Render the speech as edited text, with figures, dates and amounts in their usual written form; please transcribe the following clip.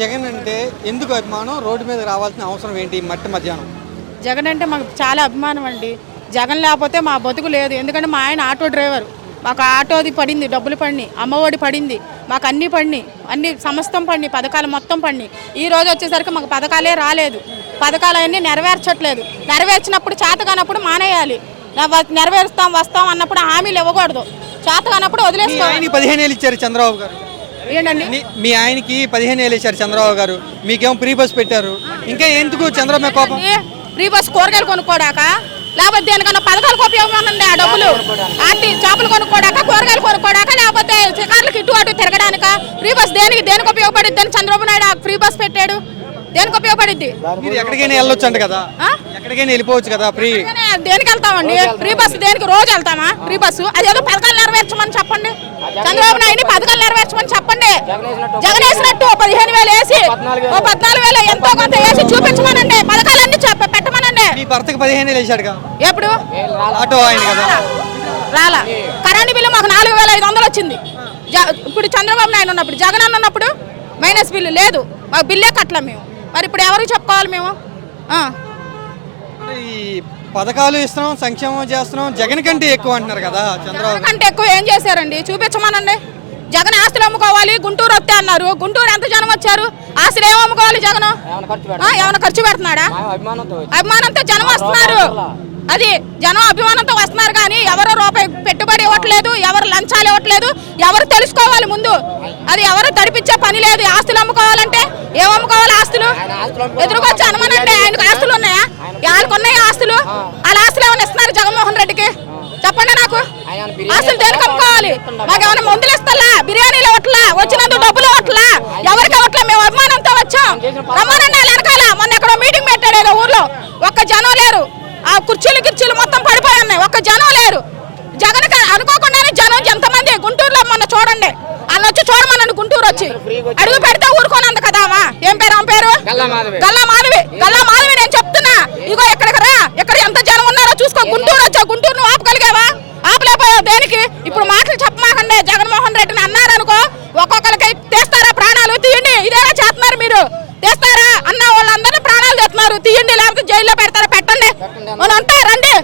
జగన్ అంటే ఎందుకు అభిమానం? రోడ్డు మీద రావాల్సిన అవసరం ఏంటి మట్టి మధ్యాహ్నం? జగన్ అంటే మాకు చాలా అభిమానం అండి. జగన్ లేకపోతే మా బతుకు లేదు. ఎందుకంటే మా ఆయన ఆటో డ్రైవర్. మాకు ఆటోది పడింది, డబ్బులు పడినాయి, అమ్మఒడి పడింది, మాకు అన్నీ పడినాయి, అన్ని సమస్తం పడినాయి, పథకాలు మొత్తం పడినాయి. ఈ రోజు వచ్చేసరికి మాకు పథకాలే రాలేదు. పథకాలు అన్నీ నెరవేర్చట్లేదు. నెరవేర్చినప్పుడు చేతగానప్పుడు మానేయాలి. నెరవేరుస్తాం వస్తాం అన్నప్పుడు హామీలు ఇవ్వకూడదు. చేతగానప్పుడు వదిలేసుకోవాలి. 15 ఏళ్ళు ఇచ్చారు చంద్రబాబు గారు. ఏంటండి మీ ఆయనకి 15 ఏళ్ళు ఇచ్చారు చంద్రబాబు గారు, మీకేమో ఫ్రీ బస్ పెట్టారు. ఇంకా ఎందుకు చంద్రబాబు కోపం? ఫ్రీ బస్ కూరగాయలు కొనుక్కోడాక, లేకపోతే దేనికన్నా పథకాలకు ఉపయోగం ఆ డబ్బులు ఆంటీ చేపలు కొనుక్కోడాక, కూరగాయలు కొనుక్కోడాక, లేకపోతే షికార్లకు ఇటు అటు తిరగడానిక? ఫ్రీ బస్ దేనికి ఉపయోగపడిద్ది అని చంద్రబాబు నాయుడు ఫ్రీ బస్ పెట్టాడు. దేనికి ఉపయోగపడిద్ది? మీరు ఎక్కడికైనా వెళ్ళొచ్చు అంట కదా, ఎక్కడికైనా వెళ్ళిపోవచ్చు కదా ఫ్రీ. దేనికి వెళ్తామండి? ఫ్రీ బస్సు దేనికి? రోజు వెళ్తామా ఫ్రీ బస్సు? అదేదో పథకాలు నెరవేర్చమని చెప్పండి. చంద్రబాబు నాయుడు పథకాలు నెరవేర్చమని చెప్పండి. జగన్ వేసినట్టు 15,000 వేసి 14,000 ఎంతో కొంత వేసి చూపించమనండి. పథకాలన్నీ పెట్టమనండి. మీ భర్తకి 15 ఏళ్ళు వేసాడుగా, ఎప్పుడు ఆటో ఆయన కదా. రాలా. కరెంటు బిల్లు మాకు 4,500 వచ్చింది. ఇప్పుడు చంద్రబాబు నాయుడు ఉన్నప్పుడు, జగన్ అన్న ఉన్నప్పుడు మైనస్ బిల్లు లేదు. మాకు బిల్లే కట్టలేం మేము. మరి ఇప్పుడు ఎవరికి చెప్పుకోవాలి మేము? ఈ పథకాలు ఇస్తున్నాం, సంక్షేమం చేస్తున్నాం, జగన్ కంటే ఎక్కువ అంటున్నారు కదా చంద్రబాబు. కంటే ఎక్కువ ఏం చేశారండి? చూపించమనండి. జగన్ ఆస్తులు అమ్ముకోవాలి, గుంటూరు వస్తే అన్నారు. గుంటూరు ఎంత జనం వచ్చారు? ఆస్తులు ఏం అమ్ముకోవాలి? జగన్ ఏమైనా ఖర్చు పెడుతున్నాడా? అభిమానంతో జనం వస్తున్నారు. అది జనం అభిమానంతో వస్తున్నారు. కానీ ఎవరో రూపాయి పెట్టుబడి ఇవ్వట్లేదు, ఎవరు లంచాలు ఇవ్వట్లేదు. ఎవరు తెలుసుకోవాలి ముందు? అది ఎవరు తడిపించే పని లేదు. ఆస్తులు అమ్ముకోవాలంటే ఏం అమ్ముకోవాలి? ఆస్తులు ఎదురుకొచ్చి అనుమానండి. ఆయనకు ఆస్తులు ఉన్నాయా? వాళ్ళకు ఉన్నాయి ఆస్తులు. వాళ్ళ ఆస్తులు ఏమైనా ఇస్తున్నారు జగన్మోహన్ రెడ్డికి? చెప్పండి నాకు. ఆస్తులు దేనికి అమ్ముకోవాలి? మాకేమైనా మందులు ఇస్తలా, బిర్యానీలు ఇవ్వట్లా, వచ్చినందుకు డబ్బులు ఇవ్వట్లా, ఎవరికి ఇవ్వట్లా. మేము అభిమానంతో వచ్చాం. రమ్మనండి వాళ్ళ వెనకాల. మొన్న ఎక్కడో మీటింగ్ పెట్టాడు ఏదో ఊర్లో, ఒక్క జనం లేరు. ఆ కుర్చీలు మొత్తం పడిపోయి ఉన్నాయి, ఒక్క జనం లేరు. జగన్ అనుకోకుండానే జనం ఎంతమంది గుంటూరులో మొన్న చూడండి. వాళ్ళు వచ్చి చూడమనండి. గుంటూరు వచ్చి అడుగు పెడితే ఊరుకోనంది కదా. ఏం పేరు? ఆమె పేరు గల్లా మాధవి. గల్లా మాధవి నేను చెప్తున్నా. ఇగో ఎక్కడికి రా, ఎక్కడ ఎంత జనం ఉన్నారో చూసుకో. గుంటూరు వచ్చా, గుంటూరు నువ్వు ఆపగలిగావా? ఆపలేకపోయావు. దేనికి? ఇప్పుడు మాటలు చెప్పమాకండి. జగన్మోహన్ రెడ్డిని అన్నారనుకో, ఒక్కొక్కరికి తీస్తారా ప్రాణాలు? తీయండి. ఇదేలా చేస్తున్నారు మీరు? తీస్తారా? అన్న వాళ్ళందరూ ప్రాణాలు తెస్తున్నారు. తీయండి, లేకపోతే జైల్లో పెడతారా? పెట్టండి. మనం అంతా రండి.